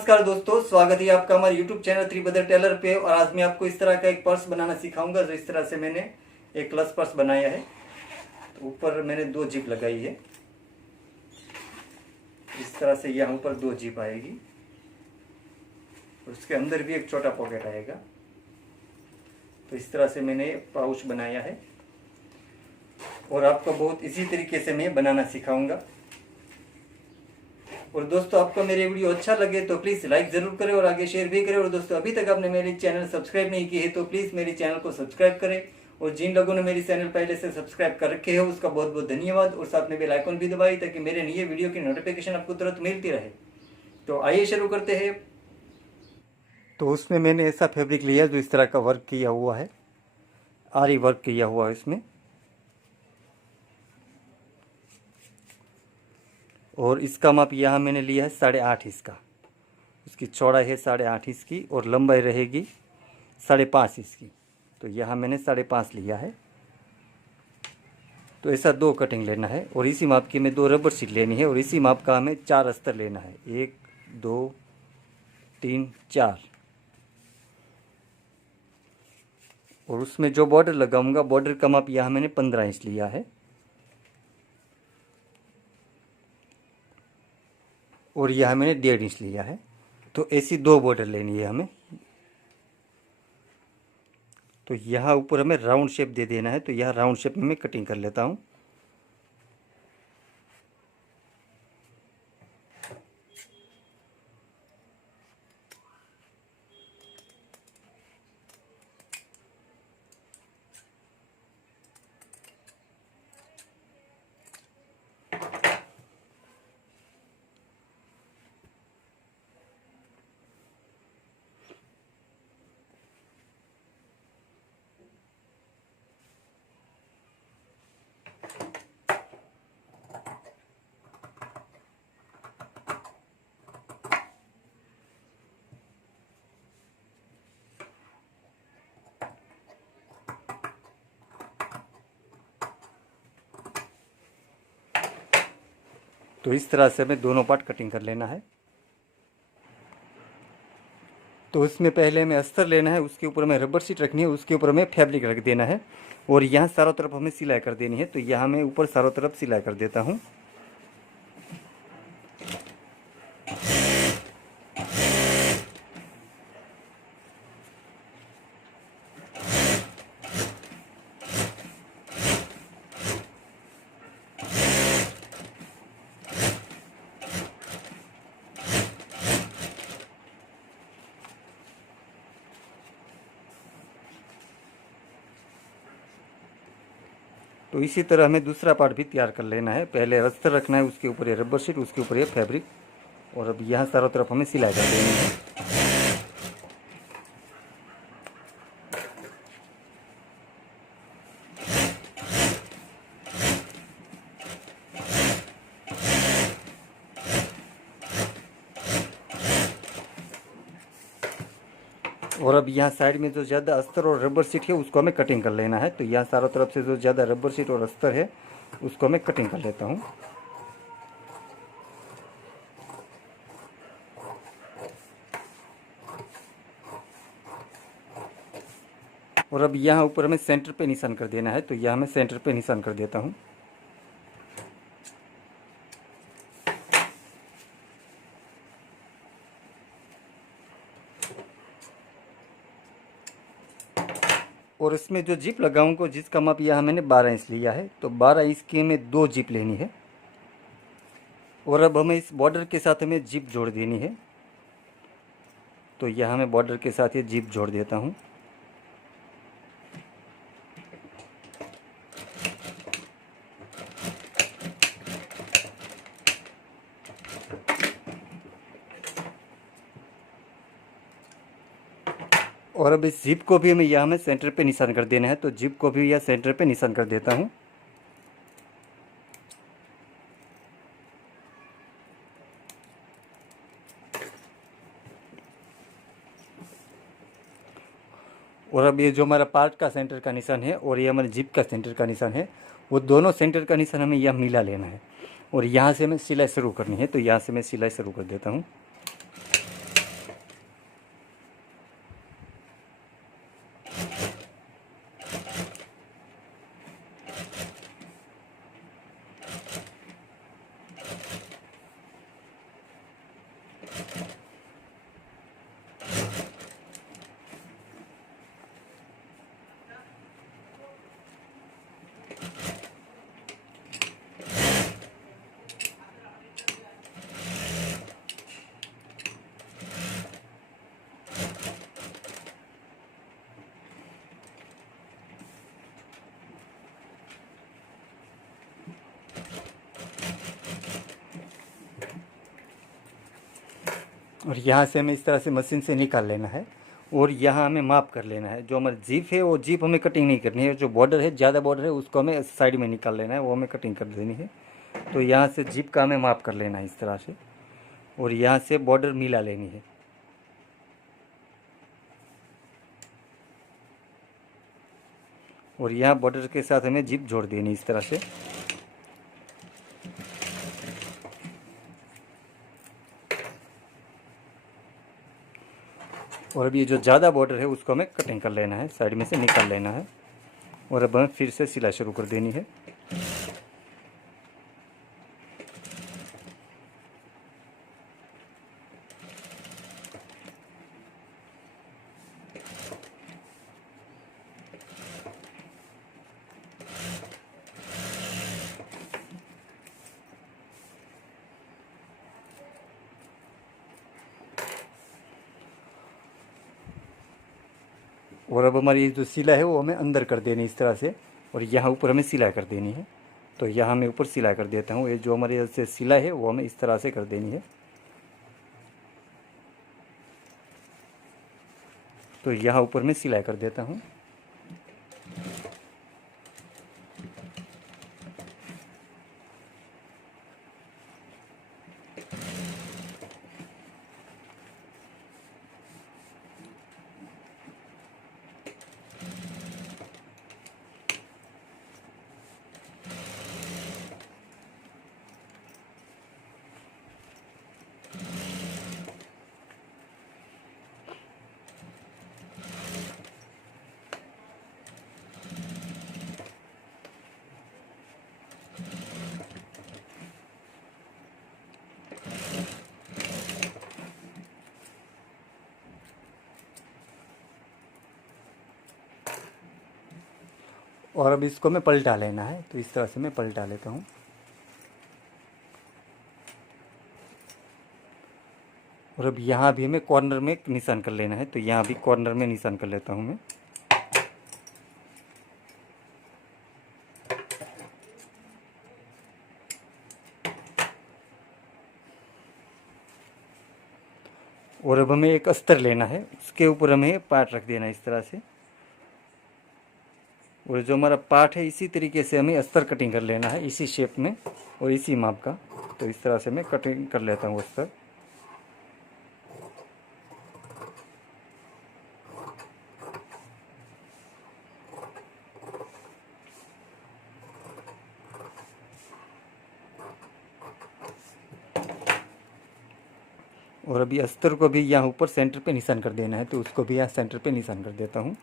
नमस्कार दोस्तों, स्वागत है आपका हमारे YouTube चैनल त्रिभद्र टेलर पे। और आज मैं आपको इस तरह का एक पर्स बनाना सिखाऊंगा। जो इस तरह से मैंने एक क्लच पर्स बनाया है। तो ऊपर मैंने 2 जिप लगाई है। इस तरह से यहाँ ऊपर 2 जिप आएगी और उसके अंदर भी एक छोटा पॉकेट आएगा। तो इस तरह से मैंने पाउच बनाया है और आपको बहुत इसी तरीके से मैं बनाना सिखाऊंगा। और दोस्तों, आपको मेरे वीडियो अच्छा लगे तो प्लीज़ लाइक ज़रूर करें और आगे शेयर भी करें। और दोस्तों, अभी तक आपने मेरी चैनल सब्सक्राइब नहीं की है तो प्लीज़ मेरी चैनल को सब्सक्राइब करें। और जिन लोगों ने मेरी चैनल पहले से सब्सक्राइब कर रखे हैं उसका बहुत बहुत धन्यवाद। और साथ में बेल आइकन भी दबाइए ताकि मेरे नए वीडियो की नोटिफिकेशन आपको तुरंत मिलती रहे। तो आइए शुरू करते हैं। तो उसमें मैंने ऐसा फैब्रिक लिया जो इस तरह का वर्क किया हुआ है, आरी वर्क किया हुआ है इसमें। और इसका माप यहाँ मैंने लिया है 8.5 इंच का। उसकी चौड़ाई है 8.5 इंच की और लंबाई रहेगी 5.5 इंच की। तो यहाँ मैंने 5.5 लिया है। तो ऐसा 2 कटिंग लेना है और इसी माप की हमें 2 रबर शीट लेनी है। और इसी माप का हमें 4 अस्तर लेना है, 1 2 3 4। और उसमें जो बॉर्डर लगाऊंगा, बॉर्डर का माप यहाँ मैंने 15 इंच लिया है। और यहाँ मैंने 1.5 इंच लिया है। तो ऐसी 2 बॉर्डर लेनी है हमें। तो यहाँ ऊपर हमें राउंड शेप दे देना है। तो यहाँ राउंड शेप में मैं कटिंग कर लेता हूँ। तो इस तरह से हमें दोनों पार्ट कटिंग कर लेना है। तो इसमें पहले हमें अस्तर लेना है, उसके ऊपर हमें रबर शीट रखनी है, उसके ऊपर हमें फैब्रिक रख देना है। और यहाँ चारों तरफ हमें सिलाई कर देनी है। तो यहाँ मैं ऊपर चारों तरफ सिलाई कर देता हूँ। तो इसी तरह हमें दूसरा पार्ट भी तैयार कर लेना है। पहले अस्तर रखना है, उसके ऊपर ये रबर शीट, उसके ऊपर ये फैब्रिक। और अब यहाँ चारों तरफ हमें सिलाई कर देनी है। और अब यहाँ साइड में जो ज़्यादा अस्तर और रबर शीट है उसको हमें कटिंग कर लेना है। तो यहाँ चारों तरफ से जो ज़्यादा रबर शीट और अस्तर है उसको मैं कटिंग कर लेता हूँ। और अब यहाँ ऊपर हमें सेंटर पे निशान कर देना है। तो यहाँ मैं सेंटर पे निशान कर देता हूँ। और इसमें जो जिप लगाऊंगा, जिसका माप यहाँ मैंने 12 इंच लिया है। तो 12 इंच की हमें 2 जिप लेनी है। और अब हमें इस बॉर्डर के साथ हमें जिप जोड़ देनी है। तो यहाँ मैं बॉर्डर के साथ ये जिप जोड़ देता हूँ। और अब इस जिप को भी हमें यहाँ में सेंटर पे निशान कर देना है। तो जिप को भी यहाँ सेंटर पे निशान कर देता हूँ। और अब ये जो हमारा पार्ट का सेंटर का निशान है और ये हमारे जिप का सेंटर का निशान है, वो दोनों सेंटर का निशान हमें यह मिला लेना है। और यहाँ से हमें सिलाई शुरू करनी है। तो यहाँ से मैं सिलाई शुरू कर देता हूँ। और यहाँ से हमें इस तरह से मशीन से निकाल लेना है और यहाँ हमें माप कर लेना है। जो हमारी जीप है वो जीप हमें कटिंग नहीं करनी है, जो बॉर्डर है ज़्यादा बॉर्डर है उसको हमें साइड में निकाल लेना है, वो हमें कटिंग कर देनी है। तो यहाँ से जीप का हमें माप कर लेना है इस तरह से और यहाँ से बॉर्डर मिला लेनी है। और यहाँ बॉर्डर के साथ हमें जीप जोड़ देनी इस तरह से। और अब ये जो ज़्यादा बॉर्डर है उसको हमें कटिंग कर लेना है, साइड में से निकाल लेना है और अब हमें फिर से सिलाई शुरू कर देनी है। और अब हमारी जो सिलाई है वो हमें अंदर कर देनी है इस तरह से और यहाँ ऊपर हमें सिलाई कर देनी है। तो यहाँ मैं ऊपर सिलाई कर देता हूँ। ये जो हमारी से सिलाई है वो हमें इस तरह से कर देनी है। तो यहाँ ऊपर मैं सिलाई कर देता हूँ। और अब इसको मैं पलटा लेना है। तो इस तरह से मैं पलटा लेता हूँ। और अब यहाँ भी हमें कॉर्नर में निशान कर लेना है। तो यहाँ भी कॉर्नर में निशान कर लेता हूँ मैं। और अब हमें एक अस्तर लेना है, उसके ऊपर हमें पार्ट रख देना है इस तरह से। और जो हमारा पार्ट है इसी तरीके से हमें अस्तर कटिंग कर लेना है, इसी शेप में और इसी माप का। तो इस तरह से मैं कटिंग कर लेता हूँ अस्तर। और अभी अस्तर को भी यहाँ ऊपर सेंटर पे निशान कर देना है। तो उसको भी यहाँ सेंटर पे निशान कर देता हूँ।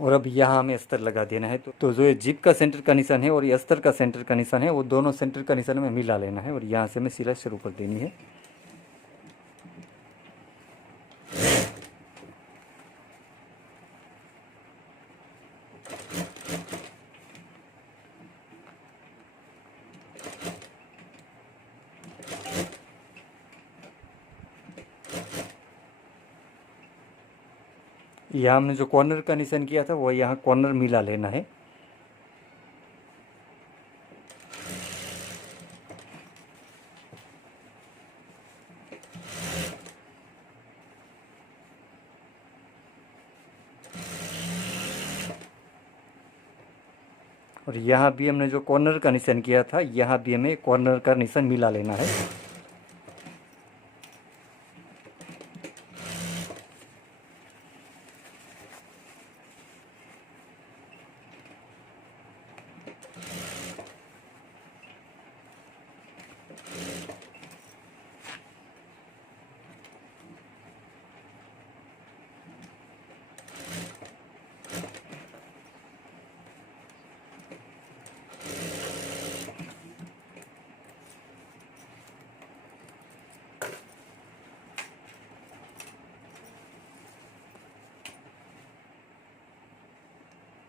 और अब यहाँ हमें अस्तर लगा देना है। तो जो ये जिप का सेंटर का निशान है और ये अस्तर का सेंटर का निशान है वो दोनों सेंटर का निशान में मिला लेना है और यहाँ से हमें सिलाई शुरू कर देनी है। यहाँ हमने जो कॉर्नर का निशान किया था वो यहाँ कॉर्नर मिला लेना है। और यहाँ भी हमने जो कॉर्नर का निशान किया था यहाँ भी हमें कॉर्नर का निशान मिला लेना है।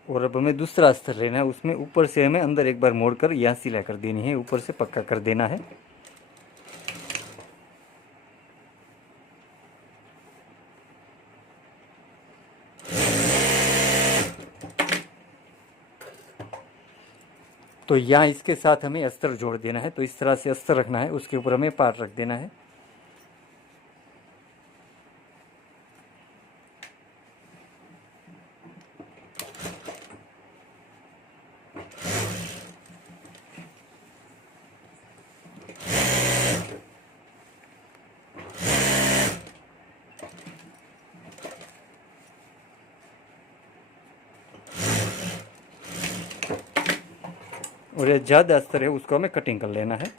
और अब हमें दूसरा अस्तर लेना है, उसमें ऊपर से हमें अंदर एक बार मोड़कर यहाँ सिलाई कर देनी है, ऊपर से पक्का कर देना है। तो यहाँ इसके साथ हमें अस्तर जोड़ देना है। तो इस तरह से अस्तर रखना है, उसके ऊपर हमें पार्ट रख देना है। और ये ज़्यादा अस्तर है उसको हमें कटिंग कर लेना है।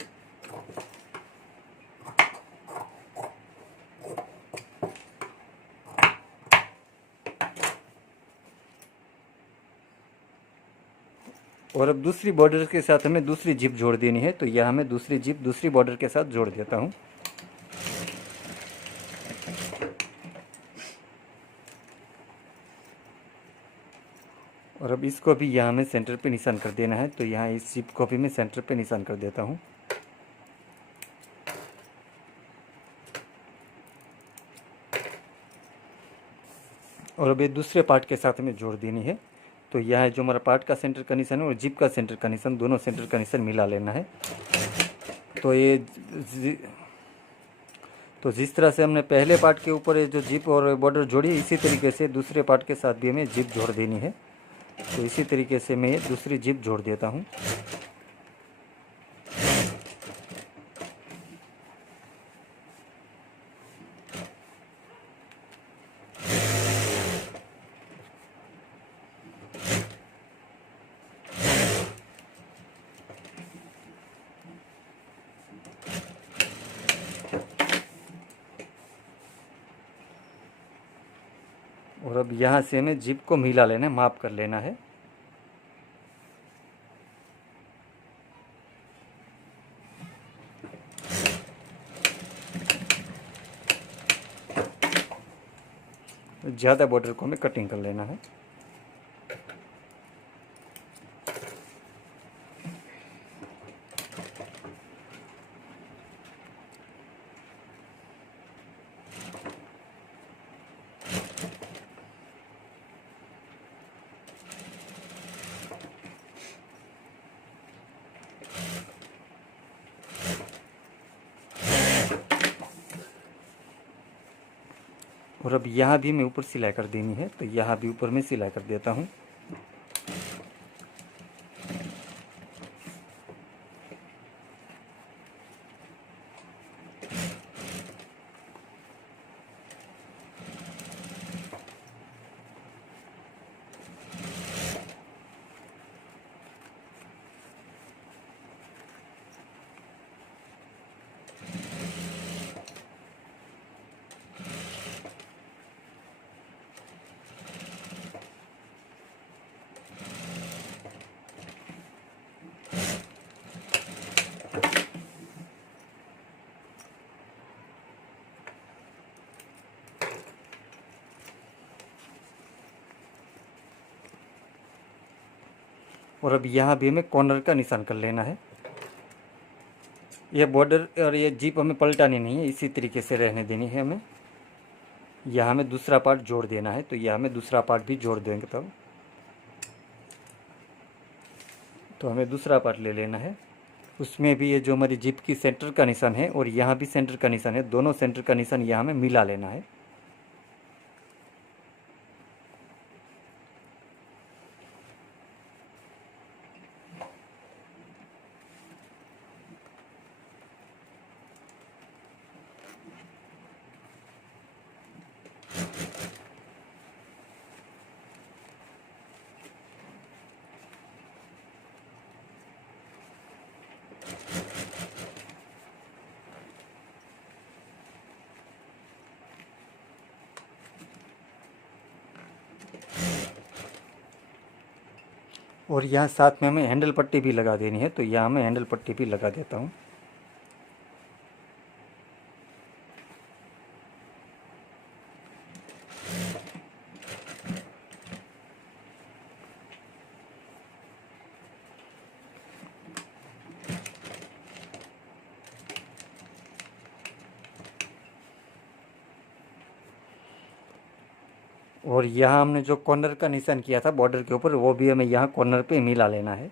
और अब दूसरी बॉर्डर के साथ हमें दूसरी जिप जोड़ देनी है। तो यह हमें दूसरी जिप दूसरी बॉर्डर के साथ जोड़ देता हूँ। और अब इसको भी यहाँ हमें सेंटर पे निशान कर देना है। तो यहाँ इस जिप को भी मैं सेंटर पे निशान कर देता हूँ। और अब ये दूसरे पार्ट के साथ हमें जोड़ देनी है। तो यह है जो हमारा पार्ट का सेंटर का निशान है और जिप का सेंटर का निशान, दोनों सेंटर का निशान मिला लेना है। तो जिस तरह से हमने पहले पार्ट के ऊपर ये जो जिप और बॉर्डर जोड़ी है, इसी तरीके से दूसरे पार्ट के साथ भी हमें जिप जोड़ देनी है। तो इसी तरीके से मैं दूसरी जिप जोड़ देता हूँ। और अब यहाँ से हमें जिप को मिला लेना है, माप कर लेना है। ज़्यादा बॉर्डर को हमें कटिंग कर लेना है। और अब यहाँ भी मैं ऊपर सिलाई कर देनी है। तो यहाँ भी ऊपर मैं सिलाई कर देता हूँ। और अब यहाँ भी हमें कॉर्नर का निशान कर लेना है। ये बॉर्डर और ये जिप हमें पलटानी नहीं है, इसी तरीके से रहने देनी है हमें। यहाँ हमें दूसरा पार्ट जोड़ देना है। तो यहाँ हमें दूसरा पार्ट भी जोड़ देंगे तब। तो हमें दूसरा पार्ट ले लेना है। उसमें भी ये जो हमारी जिप की सेंटर का निशान है और यहाँ भी सेंटर का निशान है, दोनों सेंटर का निशान यहाँ हमें मिला लेना है। और यहाँ साथ में हमें हैंडल पट्टी भी लगा देनी है। तो यहाँ मैं हैंडल पट्टी भी लगा देता हूँ। और यहाँ हमने जो कॉर्नर का निशान किया था बॉर्डर के ऊपर, वो भी हमें यहाँ कॉर्नर पे मिला लेना है।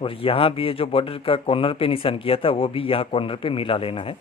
और यहाँ भी ये जो बॉर्डर का कॉर्नर पे निशान किया था वो भी यहाँ कॉर्नर पे मिला लेना है।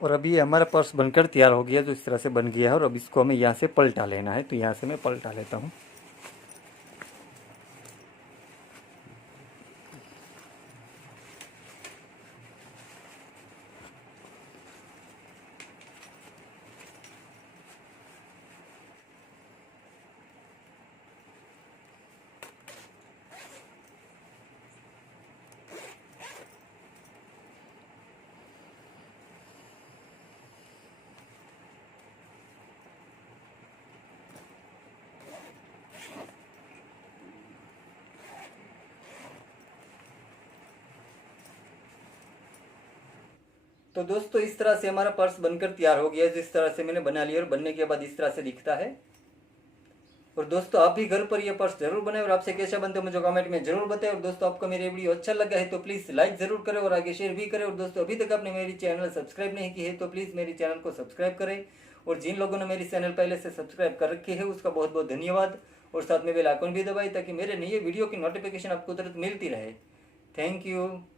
और अभी हमारा पर्स बनकर तैयार हो गया, जो इस तरह से बन गया है। और अब इसको हमें यहाँ से पलटा लेना है, तो यहाँ से मैं पलटा लेता हूँ। तो दोस्तों इस तरह से हमारा पर्स बनकर तैयार हो गया, जिस तरह से मैंने बना लिया। और बनने के बाद इस तरह से दिखता है। और दोस्तों आप भी घर पर ये पर्स जरूर बनाएं, और आपसे कैसा बनते हो मुझे कमेंट में जरूर बताएं। और दोस्तों आपको मेरी वीडियो अच्छा लगा है तो प्लीज़ लाइक जरूर करें और आगे शेयर भी करें। और दोस्तों अभी तक आपने मेरी चैनल सब्सक्राइब नहीं की है तो प्लीज़ मेरी चैनल को सब्सक्राइब करें। और जिन लोगों ने मेरी चैनल पहले से सब्सक्राइब कर रखे है उसका बहुत बहुत धन्यवाद। और साथ में बेल आइकन भी दबाएं ताकि मेरे नए वीडियो की नोटिफिकेशन आपको तुरंत मिलती रहे। Thank you.